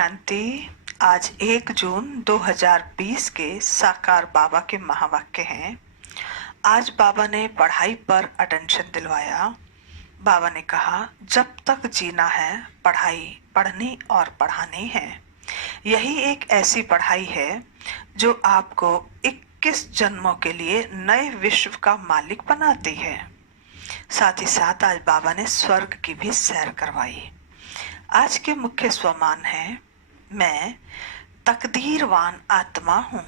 शांति। आज 1 जून 2020 के साकार बाबा के महावाक्य हैं। आज बाबा ने पढ़ाई पर अटेंशन दिलवाया। बाबा ने कहा, जब तक जीना है पढ़ाई पढ़नी और पढ़ानी है। यही एक ऐसी पढ़ाई है जो आपको 21 जन्मों के लिए नए विश्व का मालिक बनाती है। साथ ही साथ आज बाबा ने स्वर्ग की भी सैर करवाई। आज के मुख्य स्वमान हैं, मैं तकदीरवान आत्मा हूँ,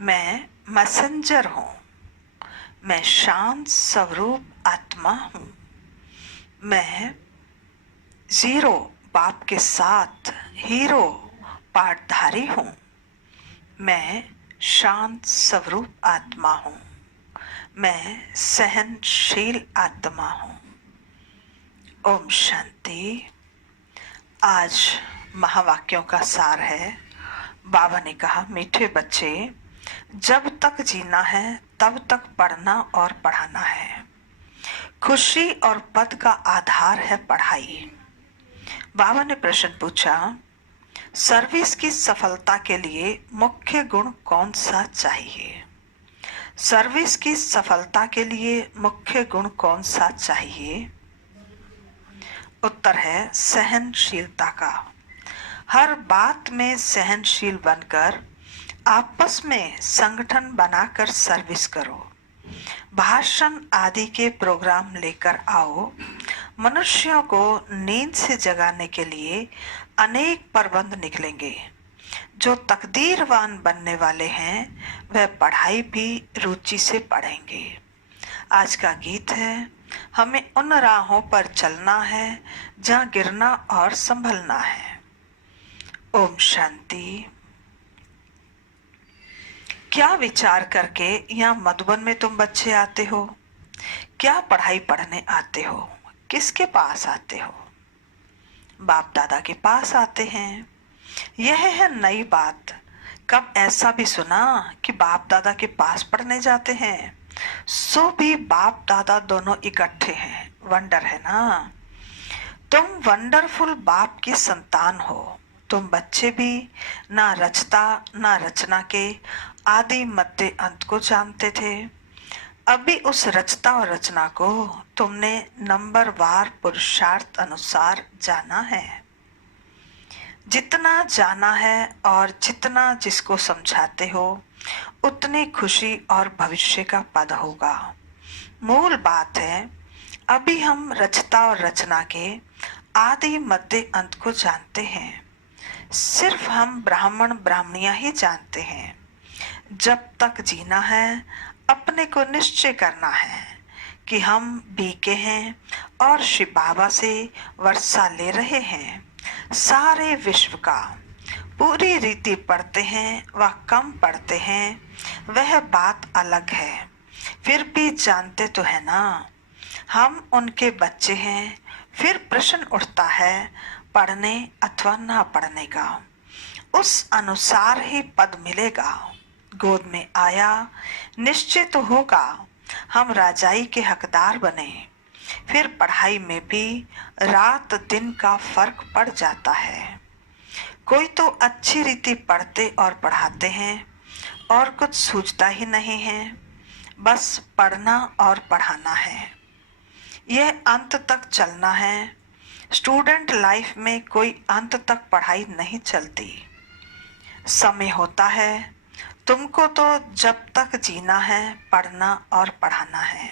मैं मैसेंजर हूँ, मैं शांत स्वरूप आत्मा हूँ, मैं जीरो बाप के साथ हीरो पाठधारी हूँ, मैं शांत स्वरूप आत्मा हूँ, मैं सहनशील आत्मा हूँ। ओम शांति। आज महावाक्यों का सार है। बाबा ने कहा, मीठे बच्चे, जब तक जीना है तब तक पढ़ना और पढ़ाना है। खुशी और पद का आधार है पढ़ाई। बाबा ने प्रश्न पूछा, सर्विस की सफलता के लिए मुख्य गुण कौन सा चाहिए? सर्विस की सफलता के लिए मुख्य गुण कौन सा चाहिए? उत्तर है सहनशीलता का। हर बात में सहनशील बनकर आपस में संगठन बनाकर सर्विस करो। भाषण आदि के प्रोग्राम लेकर आओ। मनुष्यों को नींद से जगाने के लिए अनेक प्रबंध निकलेंगे। जो तकदीरवान बनने वाले हैं वह पढ़ाई भी रुचि से पढ़ेंगे। आज का गीत है, हमें उन राहों पर चलना है जहाँ गिरना और संभलना है। ओम शांति। क्या विचार करके यहाँ मधुबन में तुम बच्चे आते हो? क्या पढ़ाई पढ़ने आते हो? किसके पास आते हो? बाप दादा के पास आते हैं। यह है नई बात। कब ऐसा भी सुना कि बाप दादा के पास पढ़ने जाते हैं? सो भी बाप दादा दोनों इकट्ठे हैं। वंडर है ना। तुम वंडरफुल बाप की संतान हो। तुम बच्चे भी ना रचता ना रचना के आदि मध्य अंत को जानते थे। अभी उस रचता और रचना को तुमने नंबरवार पुरुषार्थ अनुसार जाना है। जितना जाना है और जितना जिसको समझाते हो उतनी खुशी और भविष्य का पद होगा। मूल बात है, अभी हम रचता और रचना के आदि मध्य अंत को जानते हैं। सिर्फ हम ब्राह्मण ब्राह्मणियां ही जानते हैं। जब तक जीना है अपने को निश्चय करना है कि हम बीके हैं और शिव बाबा से वर्षा ले रहे हैं। सारे विश्व का पूरी रीति पढ़ते हैं व कम पढ़ते हैं, वह बात अलग है। फिर भी जानते तो है ना, हम उनके बच्चे हैं। फिर प्रश्न उठता है पढ़ने अथवा ना पढ़ने का। उस अनुसार ही पद मिलेगा। गोद में आया निश्चय तो होगा हम राजाई के हकदार बने। फिर पढ़ाई में भी रात दिन का फर्क पड़ जाता है। कोई तो अच्छी रीति पढ़ते और पढ़ाते हैं और कुछ सूझता ही नहीं है। बस पढ़ना और पढ़ाना है। यह अंत तक चलना है। स्टूडेंट लाइफ में कोई अंत तक पढ़ाई नहीं चलती। समय होता है। तुमको तो जब तक जीना है पढ़ना और पढ़ाना है।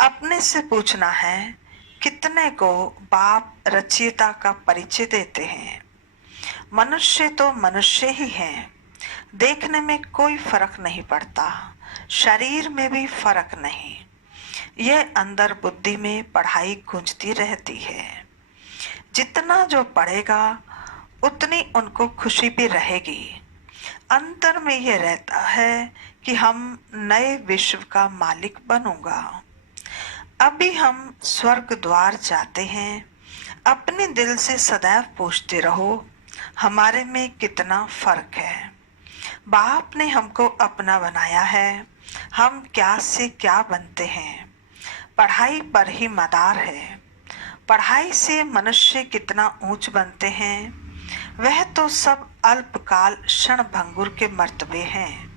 अपने से पूछना है, कितने को बाप रचयिता का परिचय देते हैं? मनुष्य तो मनुष्य ही हैं। देखने में कोई फर्क नहीं पड़ता, शरीर में भी फर्क नहीं। यह अंदर बुद्धि में पढ़ाई गूंजती रहती है। जितना जो पढ़ेगा उतनी उनको खुशी भी रहेगी। अंतर में यह रहता है कि हम नए विश्व का मालिक बनूंगा। अभी हम स्वर्ग द्वार जाते हैं। अपने दिल से सदैव पूछते रहो, हमारे में कितना फर्क है। बाप ने हमको अपना बनाया है। हम क्या से क्या बनते हैं। पढ़ाई पर ही मदार है। पढ़ाई से मनुष्य कितना ऊंच बनते हैं, वह तो सब अल्पकाल क्षण भंगुर के मर्तबे हैं,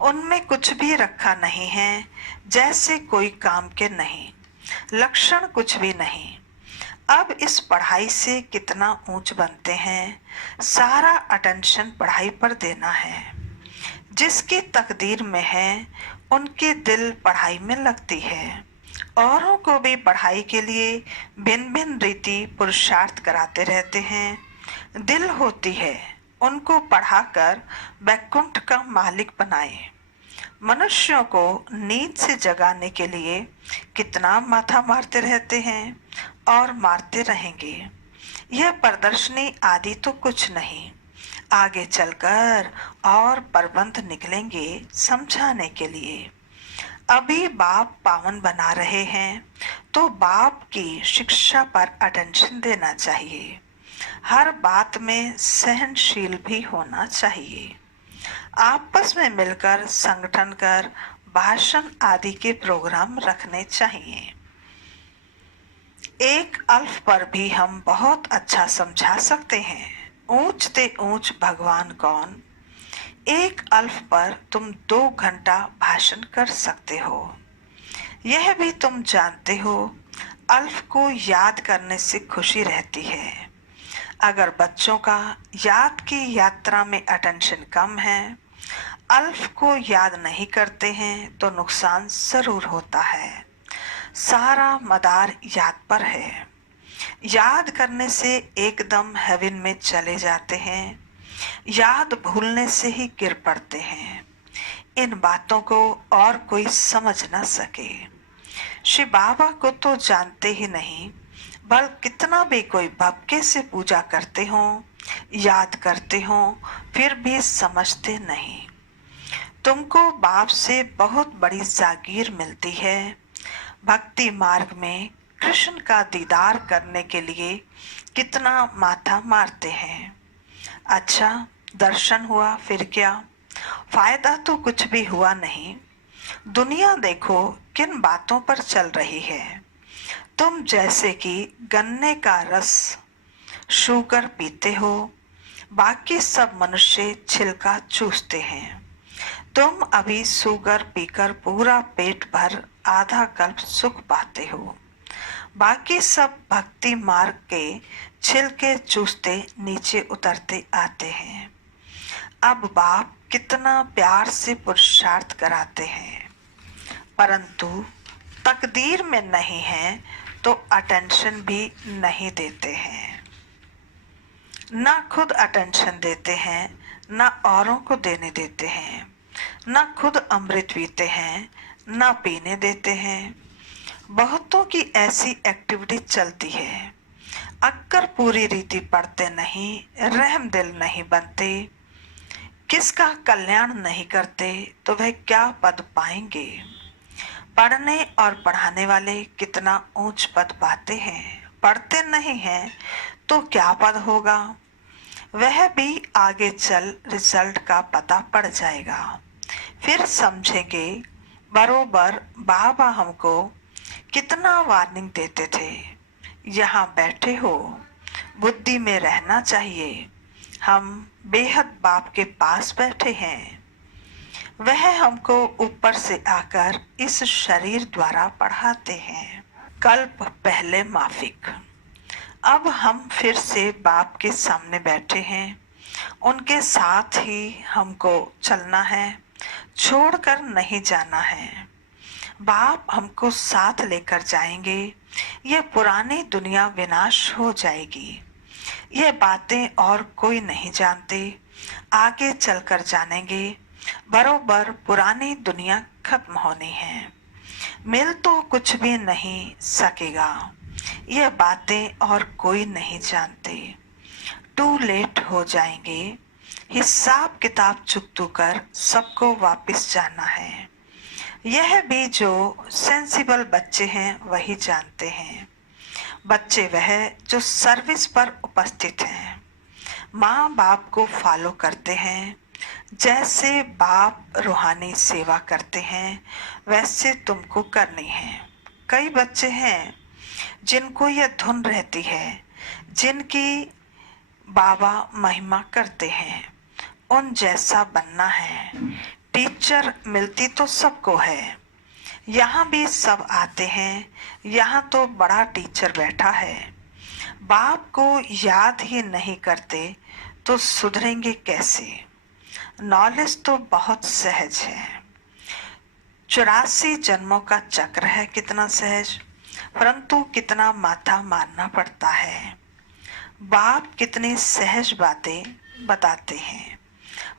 उनमें कुछ भी रखा नहीं है, जैसे कोई काम के नहीं, लक्षण कुछ भी नहीं। अब इस पढ़ाई से कितना ऊंच बनते हैं, सारा अटेंशन पढ़ाई पर देना है। जिसकी तकदीर में है, उनके दिल पढ़ाई में लगती है। औरों को भी पढ़ाई के लिए भिन्न भिन्न रीति पुरुषार्थ कराते रहते हैं। दिल होती है उनको पढ़ाकर वैकुंठ का मालिक बनाए। मनुष्यों को नींद से जगाने के लिए कितना माथा मारते रहते हैं और मारते रहेंगे। यह प्रदर्शनी आदि तो कुछ नहीं, आगे चलकर और प्रबंध निकलेंगे समझाने के लिए। अभी बाप पावन बना रहे हैं तो बाप की शिक्षा पर अटेंशन देना चाहिए। हर बात में सहनशील भी होना चाहिए। आपस में मिलकर संगठन कर भाषण आदि के प्रोग्राम रखने चाहिए। एक अल्फ पर भी हम बहुत अच्छा समझा सकते हैं। ऊंच ते ऊंच भगवान कौन, एक अल्फ पर तुम 2 घंटा भाषण कर सकते हो। यह भी तुम जानते हो, अल्फ को याद करने से खुशी रहती है। अगर बच्चों का याद की यात्रा में अटेंशन कम है, अल्फ को याद नहीं करते हैं तो नुकसान जरूर होता है। सारा मदार याद पर है। याद करने से एकदम हेवन में चले जाते हैं, याद भूलने से ही गिर पड़ते हैं। इन बातों को और कोई समझ न सके। श्री बाबा को तो जानते ही नहीं, बल कितना भी कोई भक्के से पूजा करते हो, याद करते हो, फिर भी समझते नहीं। तुमको बाप से बहुत बड़ी जागीर मिलती है। भक्ति मार्ग में कृष्ण का दीदार करने के लिए कितना माथा मारते हैं। अच्छा, दर्शन हुआ फिर क्या, फायदा तो कुछ भी हुआ नहीं। दुनिया देखो किन बातों पर चल रही है। तुम जैसे कि गन्ने का रस शुगर पीते हो, बाकी सब मनुष्य छिलका चूसते हैं। तुम अभी शुगर पीकर पूरा पेट भर आधा कल्प सुख पाते हो, बाकी सब भक्ति मार्ग के छिलके चूसते नीचे उतरते आते हैं। अब बाप कितना प्यार से पुरुषार्थ कराते हैं, परंतु तकदीर में नहीं है तो अटेंशन भी नहीं देते हैं। ना खुद अटेंशन देते हैं, ना औरों को देने देते हैं। ना खुद अमृत पीते हैं, ना पीने देते हैं। बहुतों की ऐसी एक्टिविटी चलती है, अक्कर पूरी रीति पढ़ते नहीं, रहम दिल नहीं बनते, किसका कल्याण नहीं करते, तो वह क्या पद पाएंगे। पढ़ने और पढ़ाने वाले कितना ऊंच पद पाते हैं, पढ़ते नहीं हैं तो क्या पद होगा। वह भी आगे चल रिजल्ट का पता पड़ जाएगा, फिर समझेंगे। बरोबर बाबा हमको कितना वार्निंग देते थे, यहाँ बैठे हो, बुद्धि में रहना चाहिए। हम बेहद बाप के पास बैठे हैं, वह हमको ऊपर से आकर इस शरीर द्वारा पढ़ाते हैं। कल्प पहले माफिक, अब हम फिर से बाप के सामने बैठे हैं, उनके साथ ही हमको चलना है, छोड़कर नहीं जाना है। बाप हमको साथ लेकर जाएंगे। ये पुरानी दुनिया विनाश हो जाएगी। ये बातें और कोई नहीं जानते, आगे चलकर जानेंगे। बरोबर पुरानी दुनिया खत्म होनी है, मिल तो कुछ भी नहीं सकेगा। ये बातें और कोई नहीं जानते, टू लेट हो जाएंगे। हिसाब किताब चुकतू कर सबको वापस जाना है। यह भी जो सेंसिबल बच्चे हैं वही जानते हैं। बच्चे वह जो सर्विस पर उपस्थित हैं, माँ बाप को फॉलो करते हैं। जैसे बाप रूहानी सेवा करते हैं वैसे तुमको करनी है। कई बच्चे हैं जिनको यह धुन रहती है, जिनकी बाबा महिमा करते हैं, उन जैसा बनना है। टीचर मिलती तो सबको है, यहाँ भी सब आते हैं, यहाँ तो बड़ा टीचर बैठा है। बाप को याद ही नहीं करते तो सुधरेंगे कैसे? नॉलेज तो बहुत सहज है। 84 जन्मों का चक्र है कितना सहज, परंतु कितना माथा मारना पड़ता है। बाप कितनी सहज बातें बताते हैं।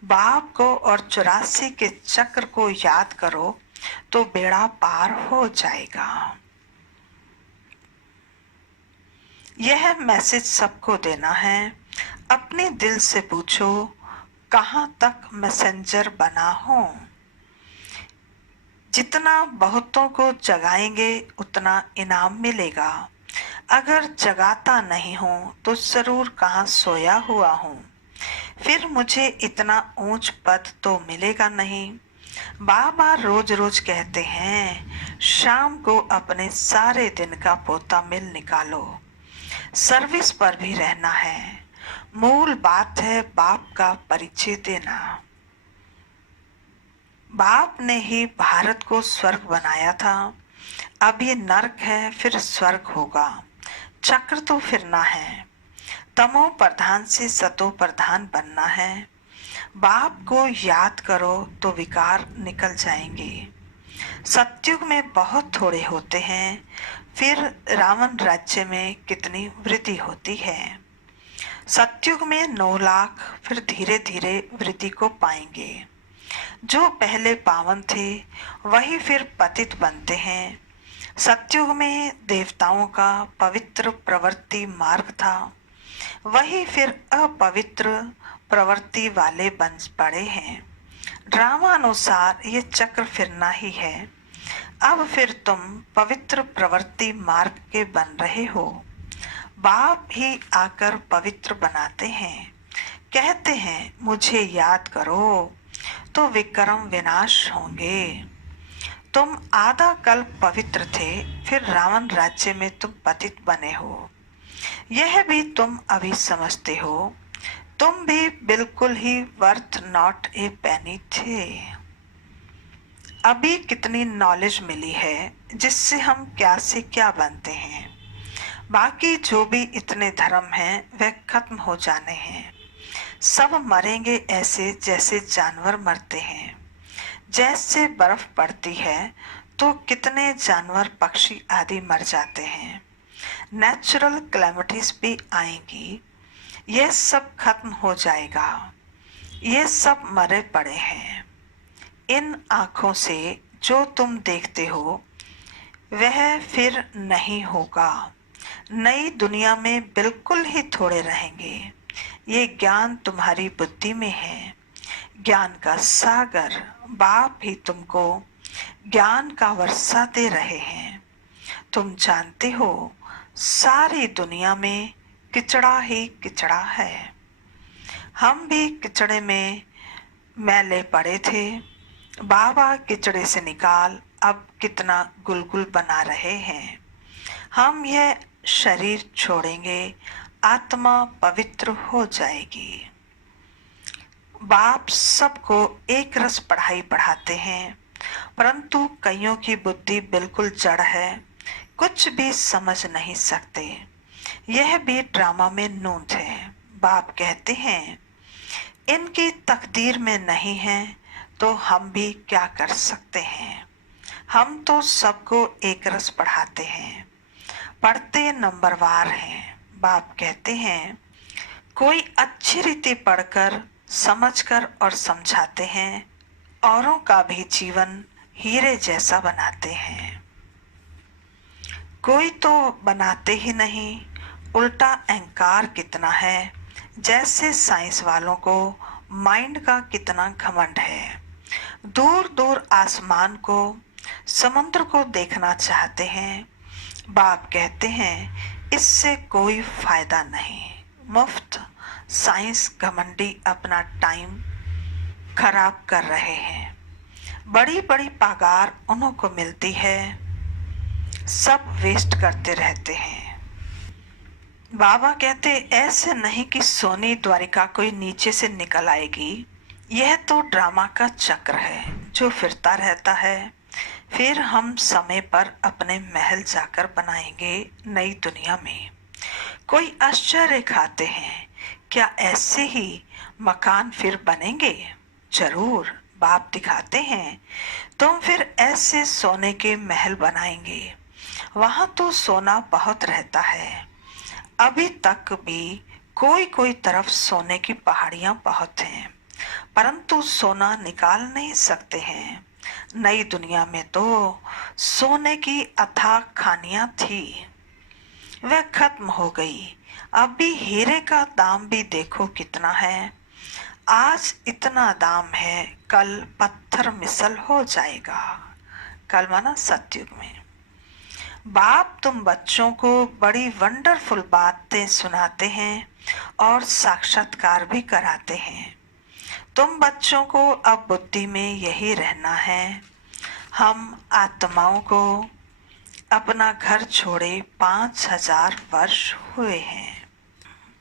बाप को और 84 के चक्र को याद करो तो बेड़ा पार हो जाएगा। यह मैसेज सबको देना है। अपने दिल से पूछो, कहाँ तक मैसेंजर बना हूं? जितना बहुतों को जगाएंगे उतना इनाम मिलेगा। अगर जगाता नहीं हूं तो जरूर कहाँ सोया हुआ हूं। फिर मुझे इतना ऊंच पद तो मिलेगा नहीं। बाबा रोज रोज कहते हैं, शाम को अपने सारे दिन का पोता मिल निकालो। सर्विस पर भी रहना है। मूल बात है बाप का परिचय देना। बाप ने ही भारत को स्वर्ग बनाया था। अब ये नर्क है, फिर स्वर्ग होगा। चक्र तो फिरना है। तमो प्रधान से सतो प्रधान बनना है। बाप को याद करो तो विकार निकल जाएंगे। सत्युग में बहुत थोड़े होते हैं, फिर रावण राज्य में कितनी वृद्धि होती है। सत्युग में 9 लाख, फिर धीरे धीरे वृद्धि को पाएंगे। जो पहले पावन थे वही फिर पतित बनते हैं। सत्युग में देवताओं का पवित्र प्रवृत्ति मार्ग था, वही फिर अपवित्र प्रवृत्ति वाले बन पड़े हैं। ड्रामा अनुसार ये चक्र फिरना ही है। अब फिर तुम पवित्र प्रवृत्ति मार्ग के बन रहे हो। बाप ही आकर पवित्र बनाते हैं। कहते हैं मुझे याद करो तो विक्रम विनाश होंगे। तुम आधा कल्प पवित्र थे, फिर रावण राज्य में तुम पतित बने हो। यह भी तुम अभी समझते हो। तुम भी बिल्कुल ही वर्थ नॉट ए पेनी थे। अभी कितनी नॉलेज मिली है जिससे हम क्या से क्या बनते हैं। बाकी जो भी इतने धर्म हैं वह खत्म हो जाने हैं। सब मरेंगे ऐसे जैसे जानवर मरते हैं। जैसे बर्फ पड़ती है तो कितने जानवर पक्षी आदि मर जाते हैं। नेचुरल कैलेमिटीज भी आएंगी, यह सब खत्म हो जाएगा। ये सब मरे पड़े हैं। इन आंखों से जो तुम देखते हो वह फिर नहीं होगा। नई दुनिया में बिल्कुल ही थोड़े रहेंगे। ये ज्ञान तुम्हारी बुद्धि में है। ज्ञान का सागर बाप ही तुमको ज्ञान का वर्षा दे रहे हैं। तुम जानते हो सारी दुनिया में किचड़ा ही किचड़ा है। हम भी किचड़े में मैले पड़े थे। बाबा किचड़े से निकाल अब कितना गुलगुल बना रहे हैं। हम यह शरीर छोड़ेंगे, आत्मा पवित्र हो जाएगी। बाप सबको एक रस पढ़ाई पढ़ाते हैं, परंतु कईयों की बुद्धि बिल्कुल जड़ है, कुछ भी समझ नहीं सकते। यह भी ड्रामा में नूंद है। बाप कहते हैं इनकी तकदीर में नहीं है तो हम भी क्या कर सकते हैं। हम तो सबको एक रस पढ़ाते हैं, पढ़ते नंबरवार हैं। बाप कहते हैं कोई अच्छी रीति पढ़कर समझकर और समझाते हैं, औरों का भी जीवन हीरे जैसा बनाते हैं। कोई तो बनाते ही नहीं, उल्टा अहंकार कितना है। जैसे साइंस वालों को माइंड का कितना घमंड है। दूर दूर आसमान को, समुद्र को देखना चाहते हैं। बाप कहते हैं इससे कोई फायदा नहीं। मुफ्त साइंस घमंडी अपना टाइम खराब कर रहे हैं। बड़ी बड़ी पगार उन्हों को मिलती है, सब वेस्ट करते रहते हैं। बाबा कहते ऐसे नहीं कि सोनी द्वारिका कोई नीचे से निकल आएगी। यह तो ड्रामा का चक्र है जो फिरता रहता है। फिर हम समय पर अपने महल जाकर बनाएंगे नई दुनिया में। कोई आश्चर्य खाते हैं, क्या ऐसे ही मकान फिर बनेंगे? जरूर, बाप दिखाते हैं। तुम फिर ऐसे सोने के महल बनाएंगे। वहां तो सोना बहुत रहता है। अभी तक भी कोई कोई तरफ सोने की पहाड़ियां बहुत हैं, परंतु सोना निकाल नहीं सकते हैं। नई दुनिया में तो सोने की अथाह खानियां थी, वह खत्म हो गई। अभी हीरे का दाम भी देखो कितना है। आज इतना दाम है, कल पत्थर मिसल हो जाएगा। कल माना सतयुग में। बाप तुम बच्चों को बड़ी वंडरफुल बातें सुनाते हैं और साक्षात्कार भी कराते हैं। तुम बच्चों को अब बुद्धि में यही रहना है। हम आत्माओं को अपना घर छोड़े 5000 वर्ष हुए हैं,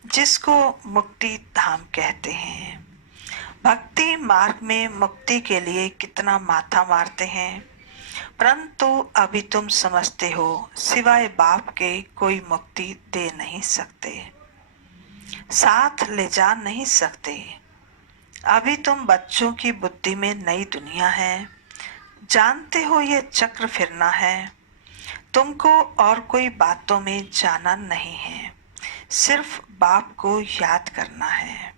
जिसको मुक्ति धाम कहते हैं। भक्ति मार्ग में मुक्ति के लिए कितना माथा मारते हैं, परंतु अभी तुम समझते हो सिवाय बाप के कोई मुक्ति दे नहीं सकते, साथ ले जा नहीं सकते। अभी तुम बच्चों की बुद्धि में नई दुनिया है, जानते हो ये चक्र फिरना है। तुमको और कोई बातों में जाना नहीं है, सिर्फ बाप को याद करना है।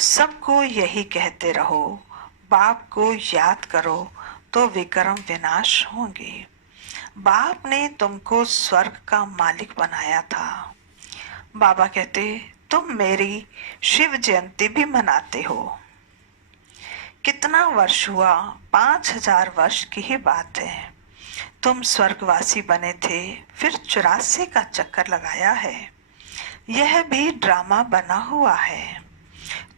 सबको यही कहते रहो, बाप को याद करो तो विक्रम विनाश होंगे। बाप ने तुमको स्वर्ग का मालिक बनाया था। बाबा कहते तुम मेरी शिव जयंती भी मनाते हो। कितना वर्ष हुआ? 5000 वर्ष की ही बात है। तुम स्वर्गवासी बने थे, फिर 84 का चक्कर लगाया है। यह भी ड्रामा बना हुआ है।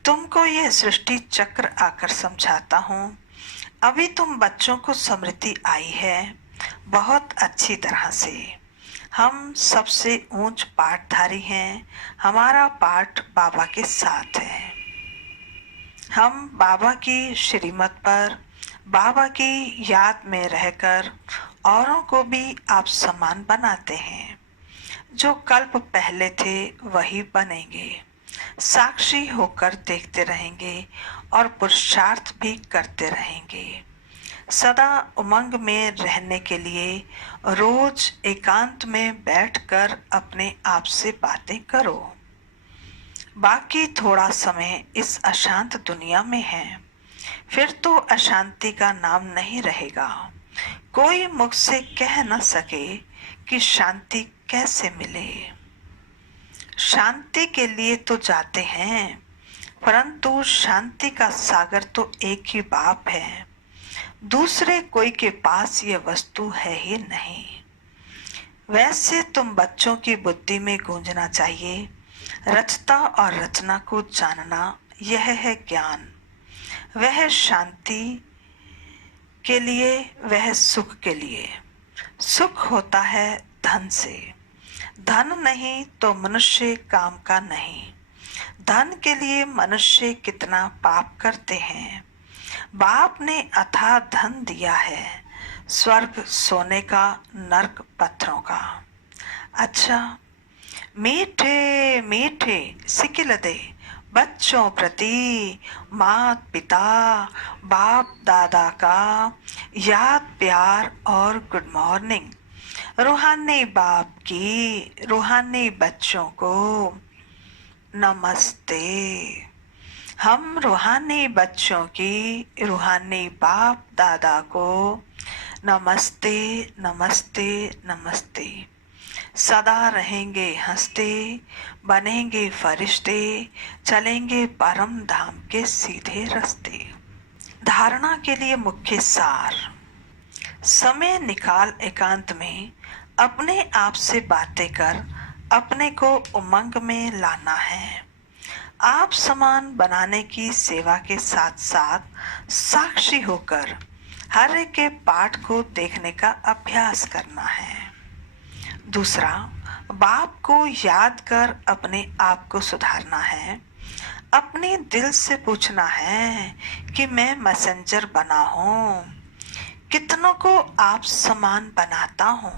तुमको यह सृष्टि चक्र आकर समझाता हूँ। अभी तुम बच्चों को स्मृति आई है बहुत अच्छी तरह से। हम सबसे ऊंच पाठधारी हैं। हमारा पाठ बाबा के साथ है। हम बाबा की श्रीमत पर, बाबा की याद में रहकर औरों को भी आप समान बनाते हैं। जो कल्प पहले थे वही बनेंगे। साक्षी होकर देखते रहेंगे और पुरुषार्थ भी करते रहेंगे। सदा उमंग में रहने के लिए रोज एकांत में बैठकर अपने आप से बातें करो। बाकी थोड़ा समय इस अशांत दुनिया में है, फिर तो अशांति का नाम नहीं रहेगा। कोई मुख से कह न सके कि शांति कैसे मिले। शांति के लिए तो जाते हैं, परंतु शांति का सागर तो एक ही बाप है। दूसरे कोई के पास ये वस्तु है ही नहीं। वैसे तुम बच्चों की बुद्धि में गूंजना चाहिए। रचता और रचना को जानना, यह है ज्ञान। वह शांति के लिए, वह सुख के लिए। सुख होता है धन से। धन नहीं तो मनुष्य काम का नहीं। धन के लिए मनुष्य कितना पाप करते हैं। बाप ने अथाह धन दिया है, स्वर्ग सोने का, नरक पत्थरों का। अच्छा, मीठे मीठे सिकिल दे बच्चों प्रति मात पिता बाप दादा का याद, प्यार और गुड मॉर्निंग। रूहानी बाप की रूहानी बच्चों को नमस्ते। हम रूहानी बच्चों की रूहानी बाप दादा को नमस्ते नमस्ते नमस्ते। सदा रहेंगे हंसते, बनेंगे फरिश्ते, चलेंगे परम धाम के सीधे रास्ते। धारणा के लिए मुख्य सार। समय निकाल एकांत में अपने आप से बातें कर अपने को उमंग में लाना है। आप समान बनाने की सेवा के साथ साथ साक्षी होकर हर एक के पाठ को देखने का अभ्यास करना है। दूसरा, बाप को याद कर अपने आप को सुधारना है। अपने दिल से पूछना है कि मैं मैसेंजर बना हूं, कितनों को आप समान बनाता हूं।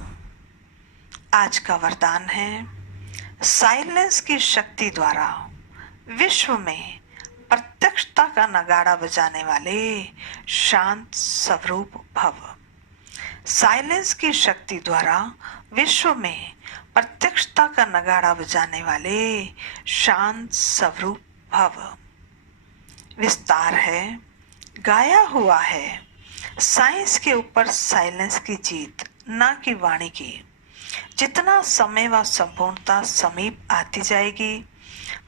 आज का वरदान है, साइलेंस की शक्ति द्वारा विश्व में प्रत्यक्षता का नगाड़ा बजाने वाले शांत स्वरूप भव। साइलेंस की शक्ति द्वारा विश्व में प्रत्यक्षता का नगाड़ा बजाने वाले शांत स्वरूप भव। विस्तार है, गाया हुआ है, साइंस के ऊपर साइलेंस की जीत, ना कि वाणी की। जितना समय व संपूर्णता समीप आती जाएगी,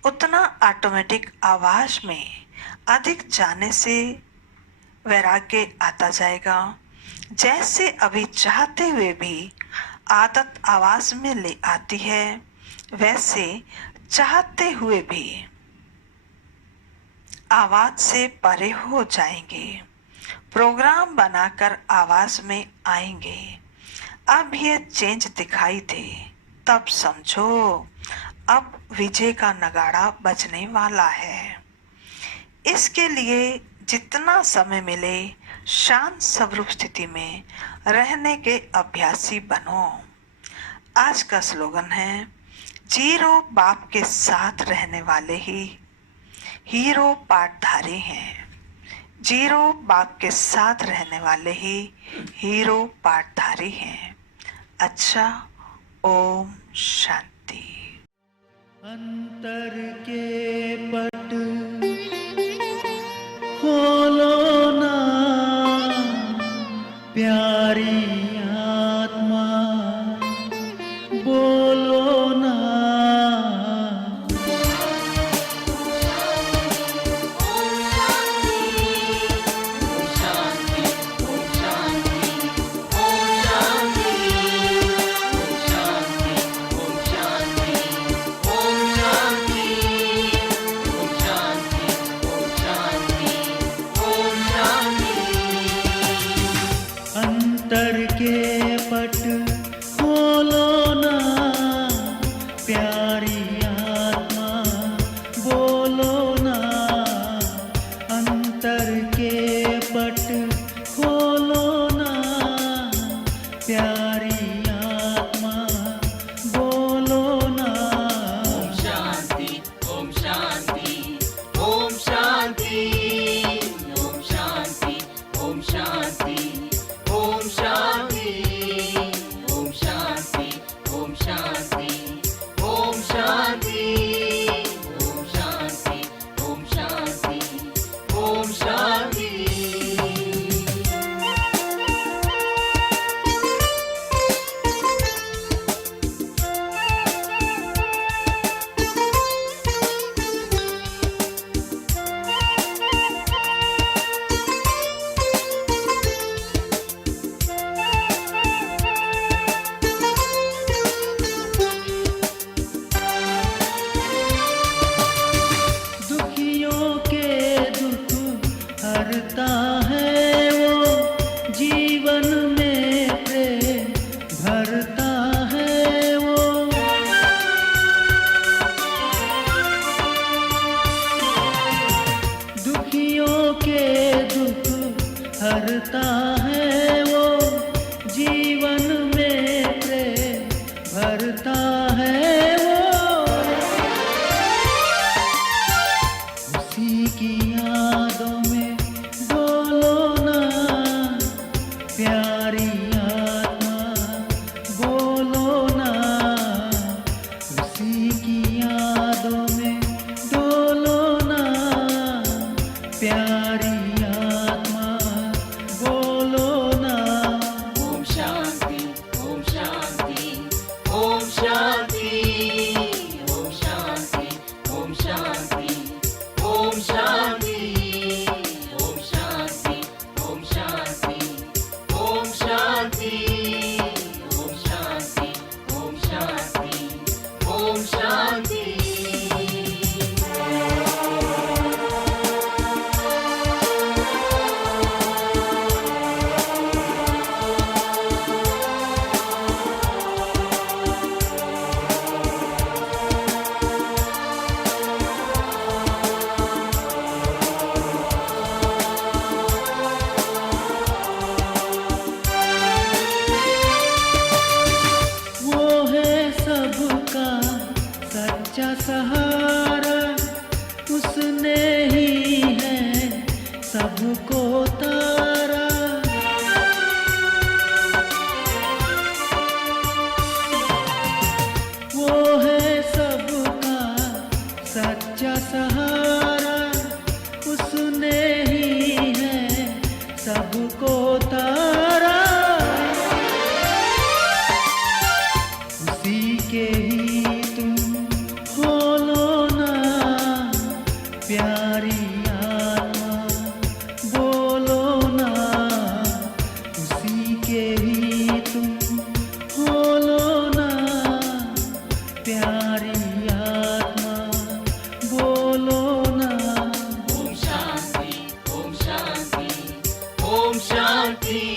उतना ऑटोमेटिक आवाज में अधिक जाने से वैराग्य आता जाएगा। जैसे अभी चाहते हुए भी आदत आवाज में ले आती है, वैसे चाहते हुए भी आवाज से परे हो जाएंगे, प्रोग्राम बनाकर आवाज में आएंगे। अब ये चेंज दिखाई दे, तब समझो अब विजय का नगाड़ा बजने वाला है। इसके लिए जितना समय मिले शांत स्वरूप स्थिति में रहने के अभ्यासी बनो। आज का स्लोगन है, जीरो बाप के साथ रहने वाले ही हीरो पाठधारी हैं। जीरो बाप के साथ रहने वाले ही हीरो पाठधारी हैं। अच्छा, ओम शांति। अंतर के पट खोलो ना, प्यारी आत्मा बोलो ना। अंतर के पट खोलो ना, प्यारी आत्मा बोलो ना। अंतर के पट खोलो ना, प्यारी आत्मा बोलो ना। ओम शांति, ओम शांति, ओम शांति, ओम शांति, ओम शांति, ओम शांति, ओम शांति, ओम शांति, ओम शांति, ओम शांति, ओम शांति, ओम शांति। दुखियों के दुख हरता है वो, जीवन में प्रेम भरता है वो। दुखियों के दुख हरता है वो, जीवन में प्रेम भरता है वो। उसी की यादों में डोलो ना, प्यारी आत्मा बोलो ना। उसी की यादों में डोलो ना, प्यारी आत्मा बोलो ना। ओम शांति, ओम शांति, ओम शांति, ओम शांति, ओम शांति, ओम शांति, ओम शांति, ओम शांति, ओम शांति, ओम शांति, ओम शांति, ओम शांति। सच्चा सहारा उसने ही है सबको तारा। वो है सबका सच्चा सहारा उसने ही है सबको तारा। उसी के ही तुम खोलो ना प्यारी आत्मा बोलो ना। उसी के ही तुम खोलो ना प्यारी आत्मा बोलो ना। ओम शांति, ओम शांति, ओम शांति।